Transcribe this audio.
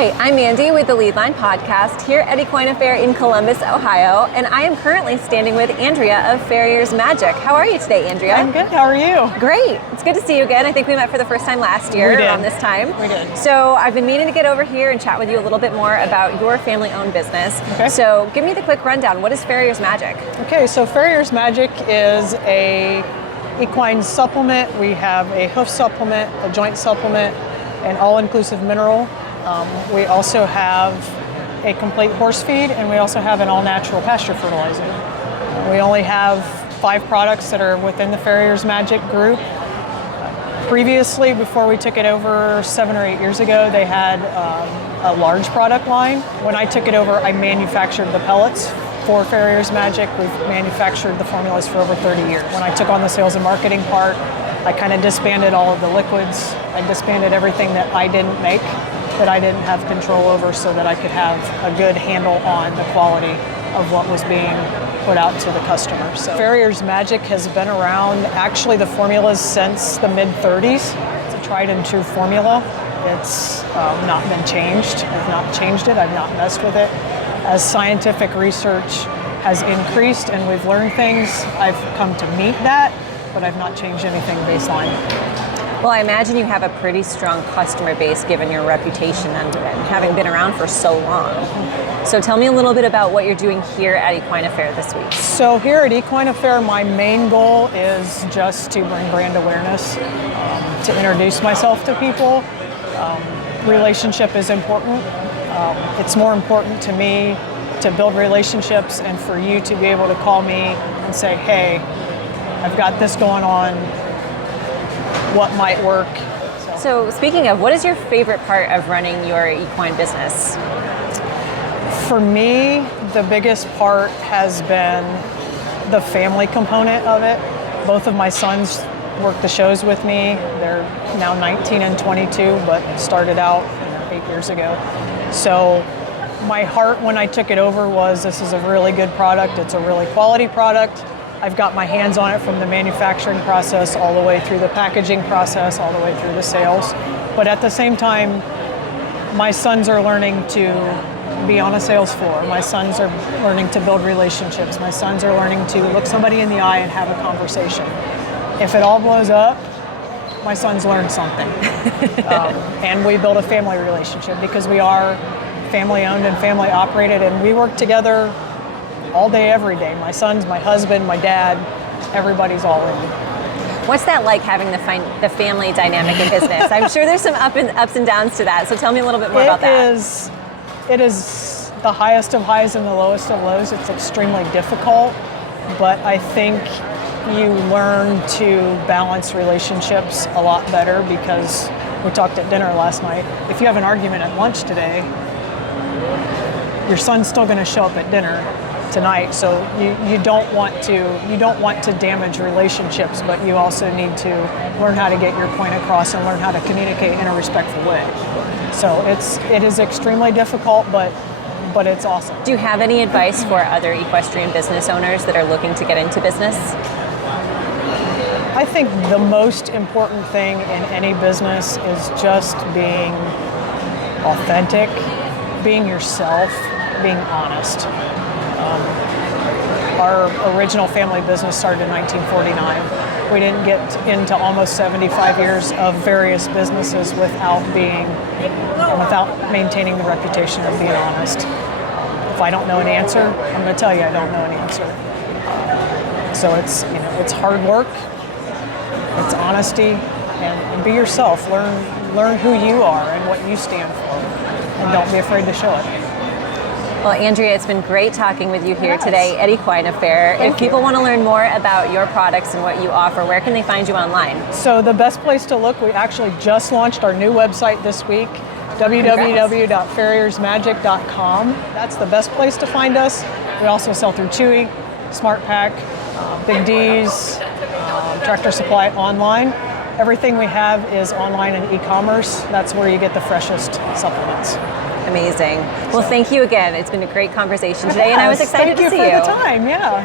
Hi, I'm Mandy with the Lead Line Podcast here at Equine Affair in Columbus, Ohio, and I am currently standing with Andrea of Farriers Magic. How are you today, Andrea? I'm good. How are you? Great. It's good to see you again. I think we met for the first time last year around this time. We did. So I've been meaning to get over here and chat with you a little bit more about your family-owned business. Okay. So give me the quick rundown. What is Farriers Magic? Okay, so Farriers Magic is a equine supplement. We have a hoof supplement, a joint supplement, an all-inclusive mineral. We also have a complete horse feed, and we also have an all-natural pasture fertilizer. We only have 5 products that are within the Farriers Magic group. Previously, before we took it over 7 or 8 years ago, they had a large product line. When I took it over, I manufactured the pellets for Farriers Magic. We've manufactured the formulas for over 30 years. When I took on the sales and marketing part, I kind of disbanded all of the liquids. I disbanded everything that I didn't make, that I didn't have control over, so that I could have a good handle on the quality of what was being put out to the customer. So Farriers Magic has been around, actually the formulas since the mid-30s. It's a tried and true formula. It's not been changed. I've not changed it. I've not messed with it. As scientific research has increased and we've learned things, I've come to meet that, but I've not changed anything baseline. Well, I imagine you have a pretty strong customer base given your reputation and having been around for so long. So tell me a little bit about what you're doing here at Equine Affair this week. So here at Equine Affair, my main goal is just to bring brand awareness, to introduce myself to people. Relationship is important. It's more important to me to build relationships and for you to be able to call me and say, hey, I've got this going on, what might work. So speaking of, what is your favorite part of running your equine business? For me, the biggest part has been the family component of it. Both of my sons work the shows with me. They're now 19 and 22, but started out 8 years ago. So my heart when I took it over was, this is a really good product. It's a really quality product. I've got my hands on it from the manufacturing process all the way through the packaging process, all the way through the sales. But at the same time, my sons are learning to be on a sales floor. My sons are learning to build relationships. My sons are learning to look somebody in the eye and have a conversation. If it all blows up, my sons learn something. And we build a family relationship because we are family owned and family operated, and we work together all day, every day. My sons, my husband, my dad, everybody's all in. What's that like, having the family dynamic in business? I'm sure there's some ups and downs to that, so tell me a little bit more about that. It is the highest of highs and the lowest of lows. It's extremely difficult, but I think you learn to balance relationships a lot better, because we talked at dinner last night. If you have an argument at lunch today, your son's still going to show up at dinner tonight, so you don't want to damage relationships, but you also need to learn how to get your point across and learn how to communicate in a respectful way. So it is extremely difficult, but it's awesome. Do you have any advice for other equestrian business owners that are looking to get into business? I think the most important thing in any business is just being authentic, being yourself, being honest. Our original family business started in 1949. We didn't get into almost 75 years of various businesses without maintaining the reputation of being honest. If I don't know an answer, I'm going to tell you I don't know an answer. So it's hard work, it's honesty, and be yourself. Learn who you are and what you stand for, and don't be afraid to show it. Well, Andrea, it's been great talking with you here today at Equine Affair. If people want to learn more about your products and what you offer, where can they find you online? So the best place to look, we actually just launched our new website this week, www.farriersmagic.com. That's the best place to find us. We also sell through Chewy, Smart Pack, Big D's, Tractor Supply online. Everything we have is online and e-commerce. That's where you get the freshest supplements. Amazing. Well, thank you again. It's been a great conversation today, and I was excited to see you. Thank you for the time, yeah.